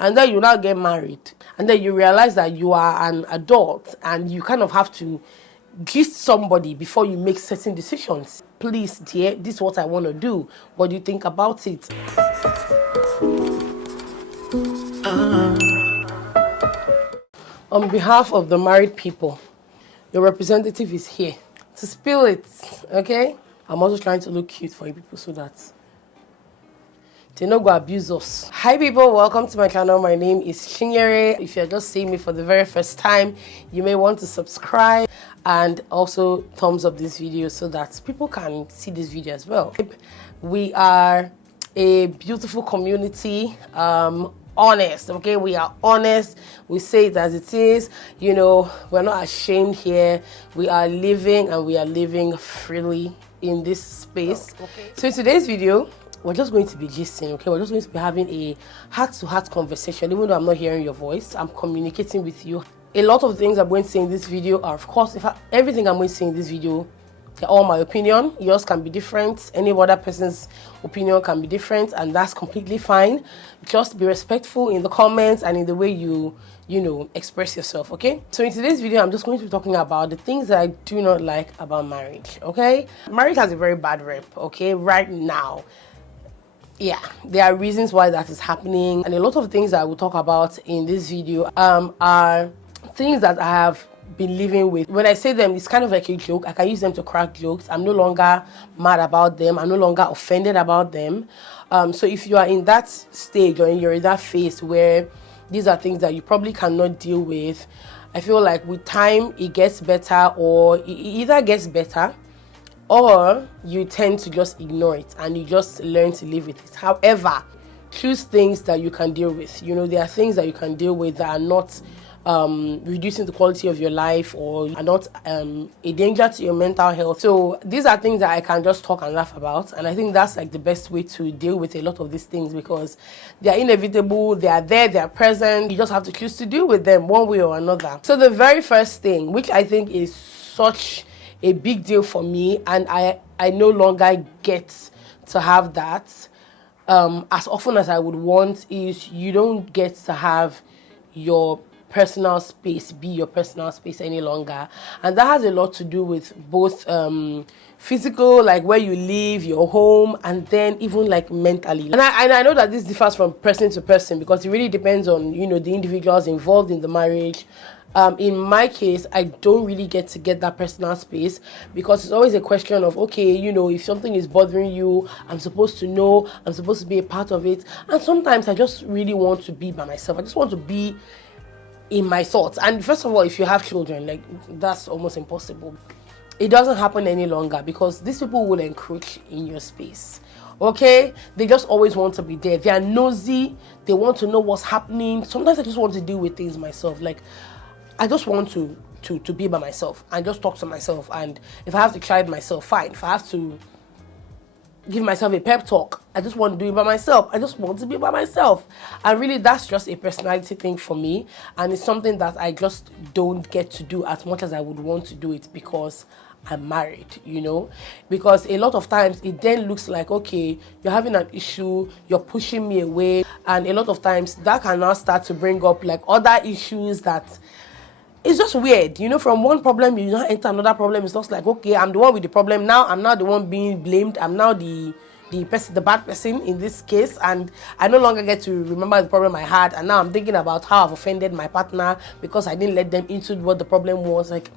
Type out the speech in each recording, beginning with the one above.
and then you now get married, and then you realize that you are an adult and you kind of have to gist somebody before you make certain decisions. Please, dear, this is what I want to do. What do you think about it? On behalf of the married people, your representative is here to spill it, okay? I'm also trying to look cute for you people so that they don't go abuse us. Hi people, welcome to my channel. My name is Chinyere. If you're just seeing me for the very first time, you may want to subscribe and also thumbs up this video so that people can see this video as well. We are a beautiful community, honest, okay? We are honest. We say it as it is. You know, we're not ashamed here. We are living and we are living freely in this space. Okay. So in today's video, we're just going to be gisting, okay? We're just going to be having a heart-to-heart conversation. Even though I'm not hearing your voice, I'm communicating with you. A lot of things I'm going to say in this video are, of course, everything I'm going to say in this video, they're all my opinion. Yours can be different. Any other person's opinion can be different, and that's completely fine. Just be respectful in the comments and in the way you know, express yourself, okay? So in today's video, I'm just going to be talking about the things that I do not like about marriage, okay? Marriage has a very bad rep, okay, right now. Yeah, there are reasons why that is happening, and a lot of things that I will talk about in this video are things that I have been living with. When I say them, it's kind of like a joke. I can use them to crack jokes. I'm no longer mad about them. I'm no longer offended about them. So if you are in that stage or you're in that phase where these are things that you probably cannot deal with, I feel like with time it gets better, or it either gets better or you tend to just ignore it and you just learn to live with it. However, choose things that you can deal with. You know, there are things that you can deal with that are not reducing the quality of your life or are not a danger to your mental health. So these are things that I can just talk and laugh about, and I think that's like the best way to deal with a lot of these things, because they are inevitable, they are there, they are present. You just have to choose to deal with them one way or another. So the very first thing, which I think is such a big deal for me, and I no longer get to have that as often as I would want, is you don't get to have your personal space be your personal space any longer. And that has a lot to do with both physical, like where you live, your home, and then even like mentally. And I know that this differs from person to person, because it really depends on, you know, the individuals involved in the marriage. In my case, I don't really get to get that personal space, because it's always a question of, okay, you know, if something is bothering you, I'm supposed to know, I'm supposed to be a part of it. And sometimes I just really want to be by myself. I just want to be in my thoughts. And first of all, if you have children, like, that's almost impossible. It doesn't happen any longer, because these people will encroach in your space. Okay, they just always want to be there. They are nosy. They want to know what's happening. Sometimes I just want to deal with things myself. Like, I just want to be by myself and just talk to myself. And if I have to try it myself, fine. If I have to give myself a pep talk, I just want to do it by myself. I just want to be by myself. And really, that's just a personality thing for me. And it's something that I just don't get to do as much as I would want to do it, because I'm married, you know. Because a lot of times it then looks like, okay, you're having an issue, you're pushing me away. And a lot of times that can now start to bring up like other issues that it's just weird, you know. From one problem you now enter another problem. It's just like, okay, I'm the one with the problem now. I'm now the one being blamed. I'm now the bad person in this case, and I no longer get to remember the problem I had. And now I'm thinking about how I've offended my partner because I didn't let them into what the problem was. Like,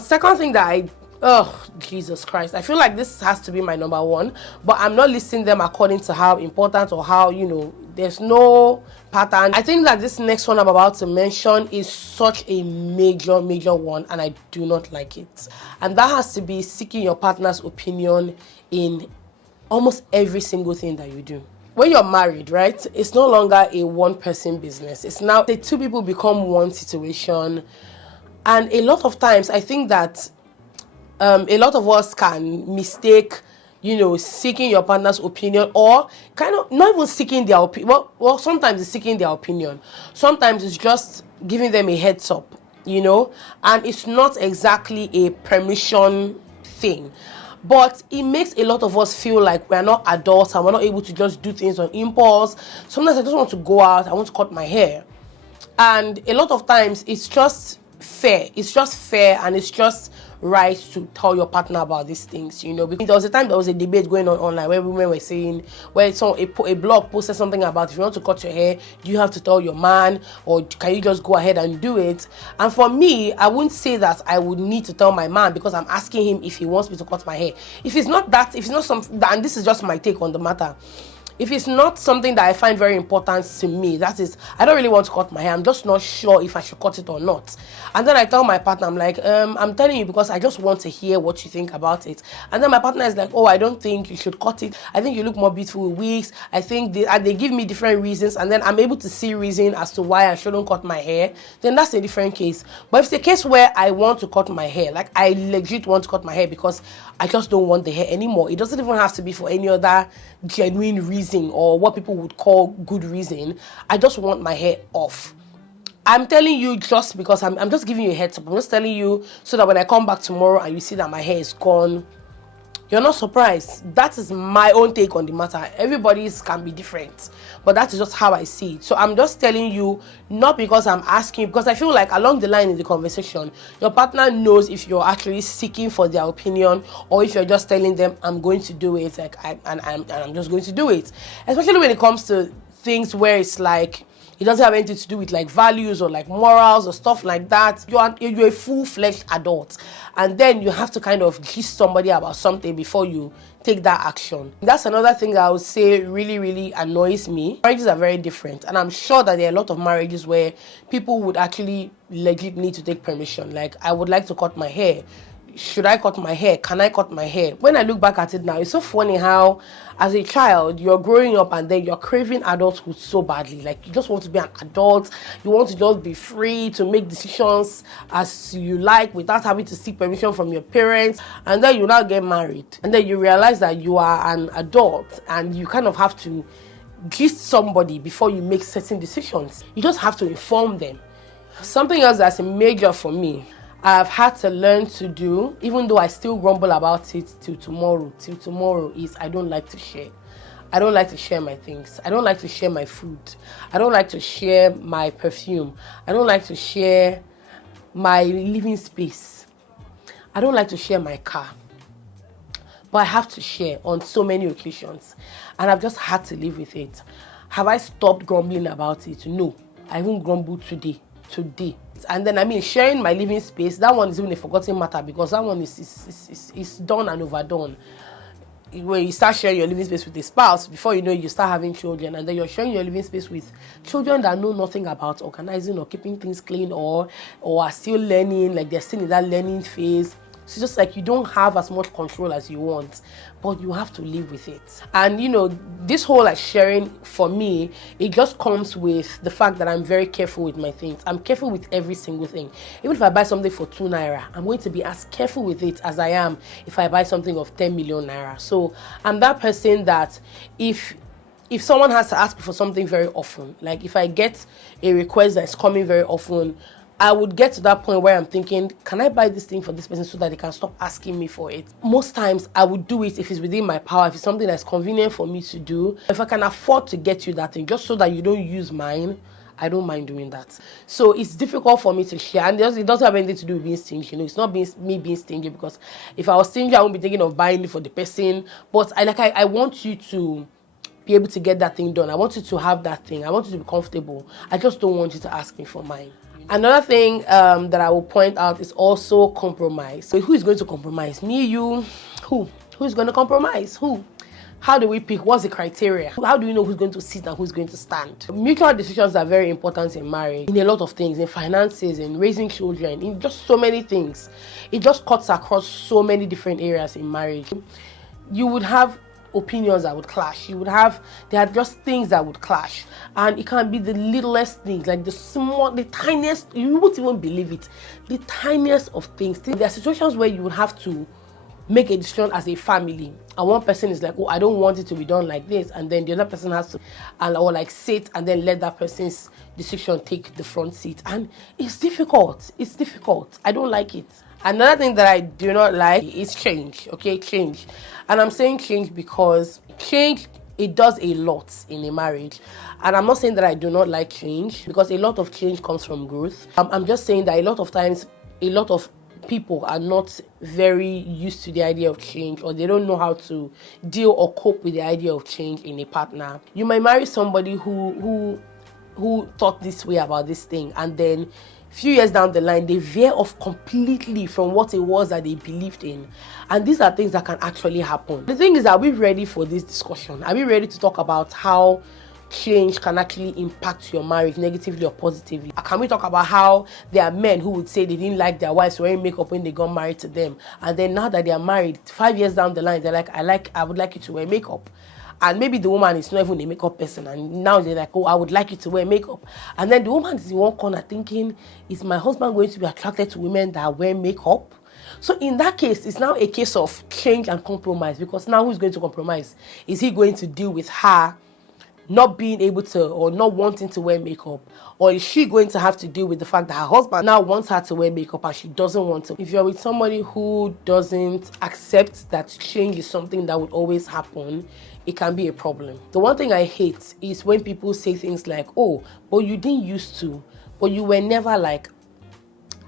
second thing that oh, Jesus Christ, I feel like this has to be my number one, but I'm not listing them according to how important or how, you know, there's no pattern. I think that this next one I'm about to mention is such a major one, and I do not like it. And that has to be seeking your partner's opinion in almost every single thing that you do. When you're married, right, it's no longer a one-person business. It's now the two people become one situation. And a lot of times, I think that a lot of us can mistake, you know, seeking your partner's opinion, or kind of not even seeking their opinion. Well, sometimes it's seeking their opinion. Sometimes it's just giving them a heads up, you know, and it's not exactly a permission thing. But it makes a lot of us feel like we're not adults and we're not able to just do things on impulse. Sometimes I just want to go out, I want to cut my hair. And a lot of times it's just fair. It's just fair and it's just right to tell your partner about these things, you know. Because there was a time there was a debate going on online where women were saying, where a blog posted something about, if you want to cut your hair, do you have to tell your man, or can you just go ahead and do it? And for me, I wouldn't say that I would need to tell my man, because I'm asking him if he wants me to cut my hair. If it's not something, and this is just my take on the matter, if it's not something that I find very important to me, that is, I don't really want to cut my hair, I'm just not sure if I should cut it or not. And then I tell my partner, I'm like, I'm telling you because I just want to hear what you think about it. And then my partner is like, oh, I don't think you should cut it. I think you look more beautiful with wigs. I think they give me different reasons, and then I'm able to see reason as to why I shouldn't cut my hair. Then that's a different case. But if it's a case where I want to cut my hair, like I legit want to cut my hair because I just don't want the hair anymore. It doesn't even have to be for any other genuine reason or what people would call good reason. I just want my hair off. I'm telling you just because I'm just giving you a heads up. I'm just telling you so that when I come back tomorrow and you see that my hair is gone, you're not surprised. That is my own take on the matter. Everybody's can be different, but that is just how I see it. So I'm just telling you, not because I'm asking, because I feel like along the line in the conversation, your partner knows if you're actually seeking for their opinion or if you're just telling them, I'm going to do it, like I'm just going to do it. Especially when it comes to things where it's like, it doesn't have anything to do with like values or like morals or stuff like that. You're a full-fledged adult, and then you have to kind of gist somebody about something before you take that action. That's another thing I would say really annoys me. Marriages are very different, and I'm sure that there are a lot of marriages where people would actually legit need to take permission. Like, I would like to cut my hair. Should I cut my hair? Can I cut my hair? When I look back at it now, it's so funny how as a child you're growing up and then you're craving adulthood so badly. Like, you just want to be an adult, you want to just be free to make decisions as you like without having to seek permission from your parents. And then you now get married and then you realize that you are an adult and you kind of have to gist somebody before you make certain decisions. You just have to inform them. Something else that's a major for me, I've had to learn to do, even though I still grumble about it till tomorrow, is I don't like to share. I don't like to share my things. I don't like to share my food. I don't like to share my perfume. I don't like to share my living space. I don't like to share my car. But I have to share on so many occasions. And I've just had to live with it. Have I stopped grumbling about it? No. I even grumbled today. And then, I mean, sharing my living space, that one is even a forgotten matter because that one is done and overdone. When you start sharing your living space with a spouse, before you know it, you start having children, and then you're sharing your living space with children that know nothing about organizing or keeping things clean or are still learning, like they're still in that learning phase. It's just like you don't have as much control as you want, but you have to live with it. And you know, this whole like sharing, for me, it just comes with the fact that I'm very careful with my things. I'm careful with every single thing. Even if I buy something for 2 naira, I'm going to be as careful with it as I am if I buy something of 10 million naira. So I'm that person that if someone has to ask me for something very often, like if I get a request that's coming very often, I would get to that point where I'm thinking, can I buy this thing for this person so that they can stop asking me for it? Most times I would do it if it's within my power, if it's something that's convenient for me to do. If I can afford to get you that thing just so that you don't use mine, I don't mind doing that. So it's difficult for me to share, and it doesn't have anything to do with being stingy. You know, it's not me being stingy, because if I was stingy, I won't be thinking of buying it for the person. But I want you to be able to get that thing done. I want you to have that thing. I want you to be comfortable. I just don't want you to ask me for mine. Another thing that I will point out is also compromise. So who is going to compromise? Me, you? Who? Who is going to compromise? Who? How do we pick? What's the criteria? How do we know who's going to sit and who's going to stand? Mutual decisions are very important in marriage, in a lot of things, in finances, in raising children, in just so many things. It just cuts across so many different areas in marriage. You would have opinions that would clash. There are just things that would clash, and it can be the littlest things, like the tiniest, you won't even believe it, the tiniest of things. There are situations where you would have to make a decision as a family, and one person is like, oh, I don't want it to be done like this, and then the other person has to, or like sit and then let that person's decision take the front seat, and it's difficult. I don't like it. Another thing that I do not like is change. Okay, change. And I'm saying change because change, it does a lot in a marriage. And I'm not saying that I do not like change, because a lot of change comes from growth. I'm just saying that a lot of times, a lot of people are not very used to the idea of change, or they don't know how to deal or cope with the idea of change in a partner. You might marry somebody who thought this way about this thing, and then a few years down the line they veer off completely from what it was that they believed in. And these are things that can actually happen. The thing is, are we ready for this discussion? Are we ready to talk about how change can actually impact your marriage negatively or positively? Can we talk about how there are men who would say they didn't like their wives wearing makeup when they got married to them, and then now that they are married 5 years down the line, they're like, I would like you to wear makeup. And maybe the woman is not even a makeup person, and now they're like, oh, I would like you to wear makeup. And then the woman is in one corner thinking, is my husband going to be attracted to women that wear makeup? So in that case, it's now a case of change and compromise, because now who's going to compromise? Is he going to deal with her not being able to, or not wanting to wear makeup? Or is she going to have to deal with the fact that her husband now wants her to wear makeup and she doesn't want to? If you're with somebody who doesn't accept that change is something that would always happen, it can be a problem. The one thing I hate is when people say things like, oh, but you didn't used to, but you were never like.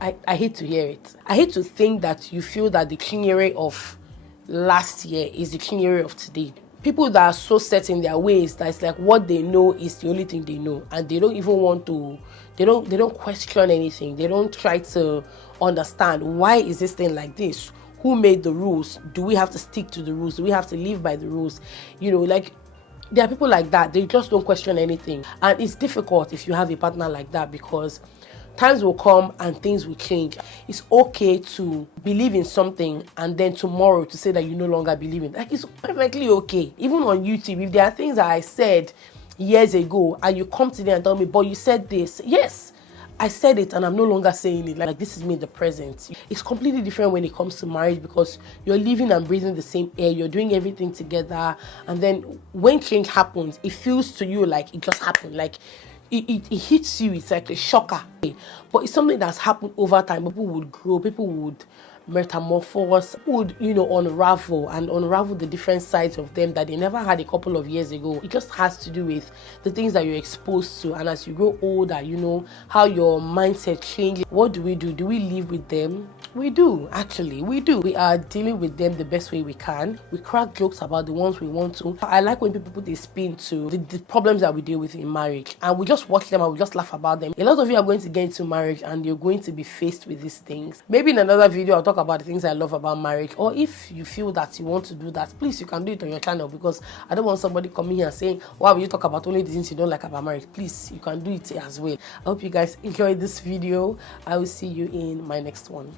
I hate to hear it. I hate to think that you feel that the Chinyere of last year is the Chinyere of today. People that are so set in their ways that it's like what they know is the only thing they know, and they don't even want to, they don't question anything. They don't try to understand, why is this thing like this? Who made the rules? Do we have to stick to the rules? Do we have to live by the rules? You know, like, there are people like that. They just don't question anything. And it's difficult if you have a partner like that, because times will come and things will change. It's okay to believe in something and then tomorrow to say that you no longer believe in it. Like, it's perfectly okay. Even on YouTube, if there are things that I said years ago and you come today and tell me, but you said this. Yes, I said it and I'm no longer saying it. Like, this is me in the present. It's completely different when it comes to marriage, because you're living and breathing the same air. You're doing everything together. And then when change happens, it feels to you like it just happened. Like, it hits you. It's like a shocker. But it's something that's happened over time. People would grow. People would metamorphose, would, unravel the different sides of them that they never had a couple of years ago. It just has to do with the things that you're exposed to, and as you grow older, you know how your mindset changes. What do? Do we live with them? We do. Actually, we do. We are dealing with them the best way we can. We crack jokes about the ones we want to. I like when people put a spin to the problems that we deal with in marriage, and we just watch them and we just laugh about them. A lot of you are going to get into marriage and you're going to be faced with these things. Maybe in another video I'll talk about the things I love about marriage, or if you feel that you want to do that, please, you can do it on your channel, because I don't want somebody coming here and saying, why will you talk about only the things you don't like about marriage? Please, you can do it as well. I hope you guys enjoyed this video. I will see you in my next one.